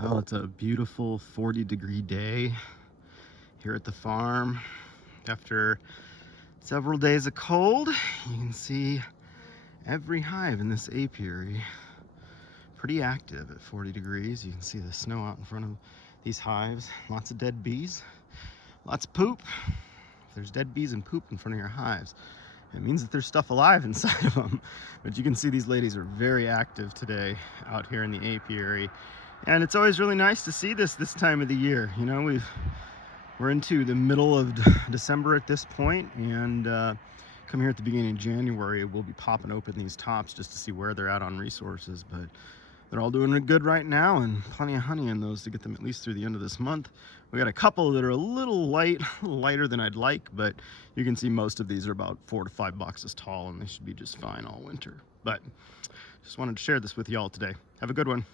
Well, it's a beautiful 40-degree day here at the farm. After several days of cold, you can see every hive in this apiary pretty active at 40 degrees. You can see the snow out in front of these hives. Lots of dead bees, lots of poop. If there's dead bees and poop in front of your hives, it means that there's stuff alive inside of them. But you can see these ladies are very active today out here in the apiary. And it's always really nice to see this time of the year. You know, we're into the middle of December at this point, and come here at the beginning of January, we'll be popping open these tops just to see where they're at on resources. But they're all doing good right now, and plenty of honey in those to get them at least through the end of this month. We got a couple that are a little lighter than I'd like, but you can see most of these are about 4 to 5 boxes tall, and they should be just fine all winter. But just wanted to share this with y'all today. Have a good one.